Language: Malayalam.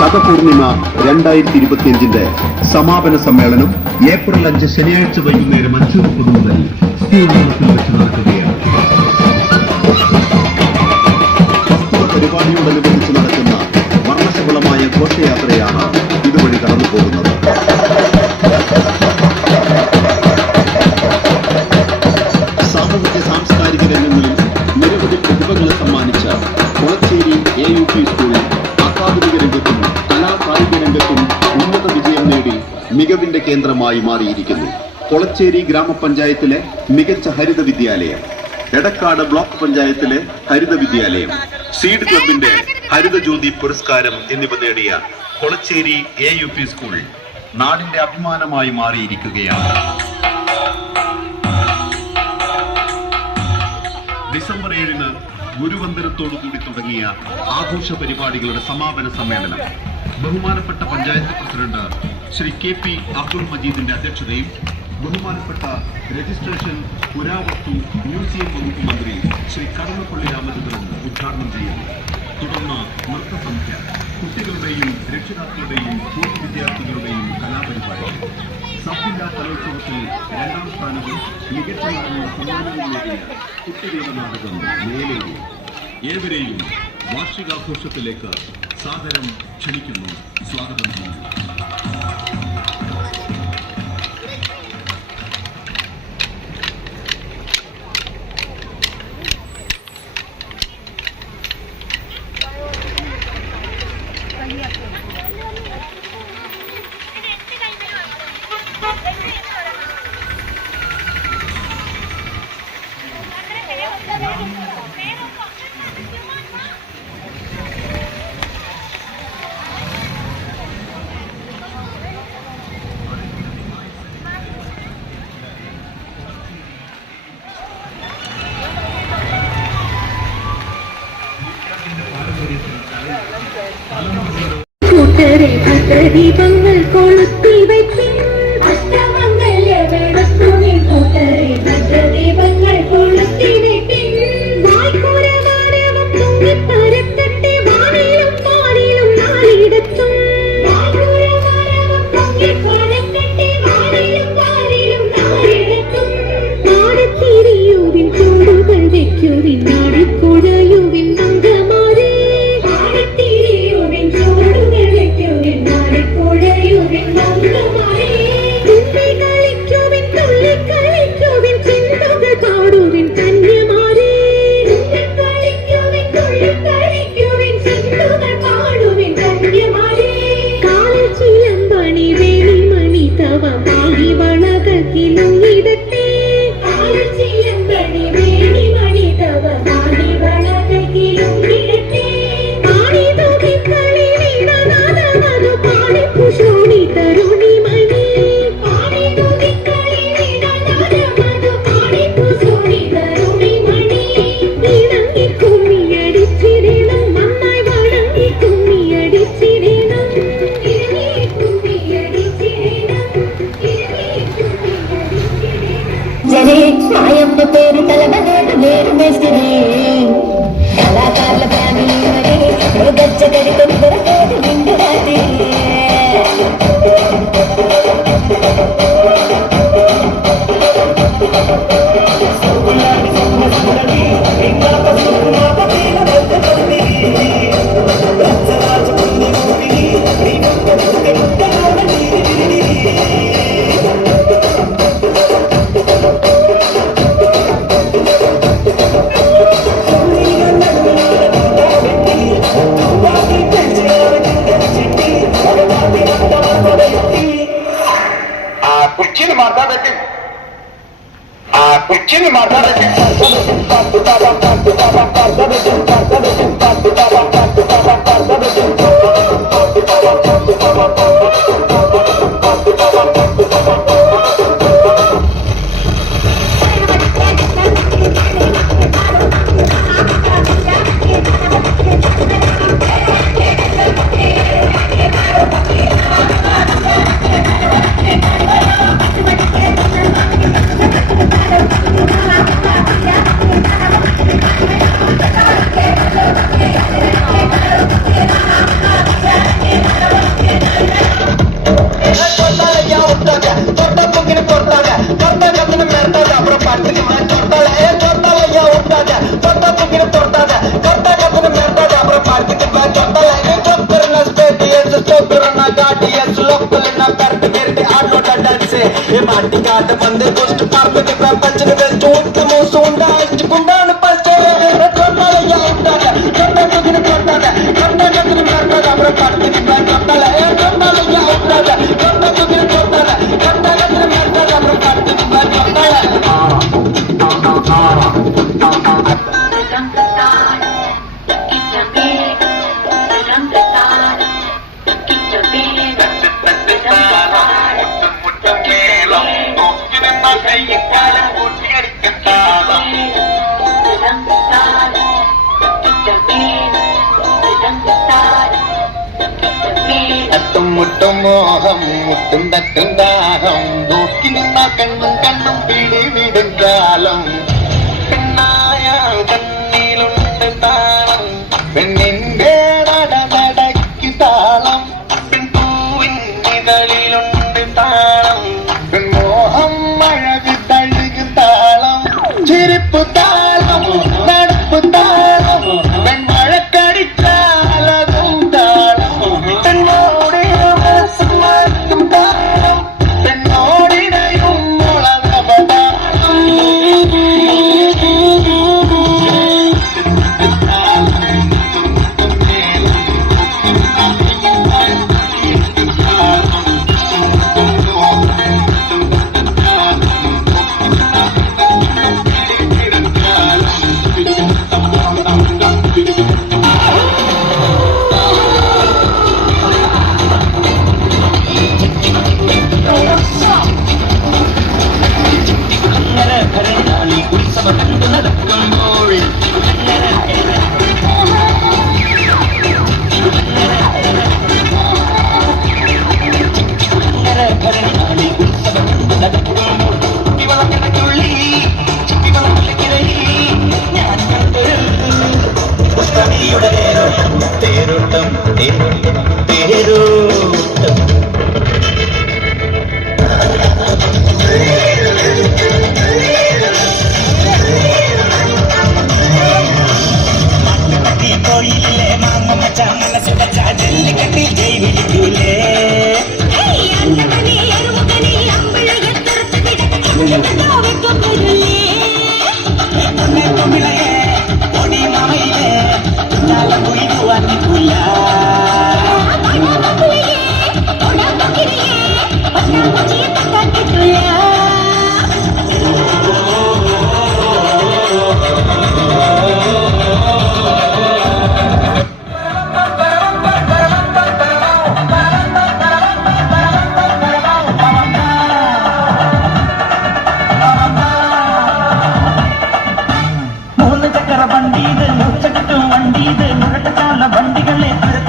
ശതപൂർണിമ രണ്ടായിരത്തി ഇരുപത്തിയഞ്ചിന്റെ സമാപന സമ്മേളനം ഏപ്രിൽ അഞ്ച് ശനിയാഴ്ച വൈകുന്നേരം അഞ്ചു മുപ്പത് മുതൽ അങ്കണത്തിൽ വെച്ച് നടക്കുകയാണ്. പരിപാടിയോടനുബന്ധിച്ച് നടക്കുന്ന വർണശബളമായ ഘോഷയാത്രയാണ് കേന്ദ്രമായി മാറിയിരിക്കുന്നു. കൊളച്ചേരി ഗ്രാമപഞ്ചായത്തിലെ മികച്ച ഹരിത വിദ്യാലയം. എടക്കാട് ബ്ലോക്ക് പഞ്ചായത്തിലെ ഹരിത വിദ്യാലയം. സീഡ് ക്ലബിന്റെ ഹരിത ജ്യോതി പുരസ്കാരം എന്നിവ നേടിയ Kolachery A U P school നാടിന്റെ അഭിമാനമായി മാറിയിരിക്കുകയാണ്. ഡിസംബർ ഏഴിന് ഗുരുവന്ദനത്തോടു കൂടി തുടങ്ങിയ ആഘോഷ പരിപാടികളുടെ സമാപന സമ്മേളനം. ബഹുമാനപ്പെട്ട panchayat president Shri K P Abdul മജീദിന്റെ അധ്യക്ഷതയിൽ ബഹുമാനപ്പെട്ട രജിസ്ട്രേഷൻ പുരാവസ്തു മ്യൂസിയം വകുപ്പ് മന്ത്രി ശ്രീ കടന്നപ്പള്ളി രാമചന്ദ്രൻ ഉദ്ഘാടനം ചെയ്യുന്നു. തുടർന്ന് നൃത്തസന്ധ്യ കുട്ടികളുടെയും രക്ഷിതാക്കളുടെയും പൂർവ വിദ്യാർത്ഥികളുടെയും കലാപരിപാടി. സബ്ജില്ലാ കലോത്സവത്തിൽ രണ്ടാം സ്ഥാനവും മികച്ച നടനുള്ള സമ്മാനവും നേടിയ കുട്ടികളുടെ നാടകം മേലേറി. ഏവരെയും വാർഷികാഘോഷത്തിലേക്ക് സാദരം ക്ഷണിക്കുന്നു. സ്വാഗതം ചെയ്യുന്നു. ഭദ്രദീപങ്ങൾ കൊളുത്തി వచ్చింది మాట్లాడాలి डीएस लोग को लेना दर्द गिर के आनो डंडन से ये माटी काट बंदे दुष्ट पाप के प्रपंच ने वेल चोट के मुँह सोंडा इंच कुंडन पर चले रटना ले या उठा ले करना कुछ नहीं करता ले करना कुछ नहीं करता ले अपना पाट के निकाल करता ले ए करना ले या उठा ले करना कुछ नहीं करता ले करना कुछ नहीं करता ले अपना पाट के निकाल करता മുട്ടും മുട്ടും മോഹം മുട്ടും തട്ടും ദാഹം. നോക്കി നിന്ന കണ്ണും കണ്ണും പിടി വിടും തേരോട്ടം തേരോട്ടം തേരോട്ടം Dale, dale.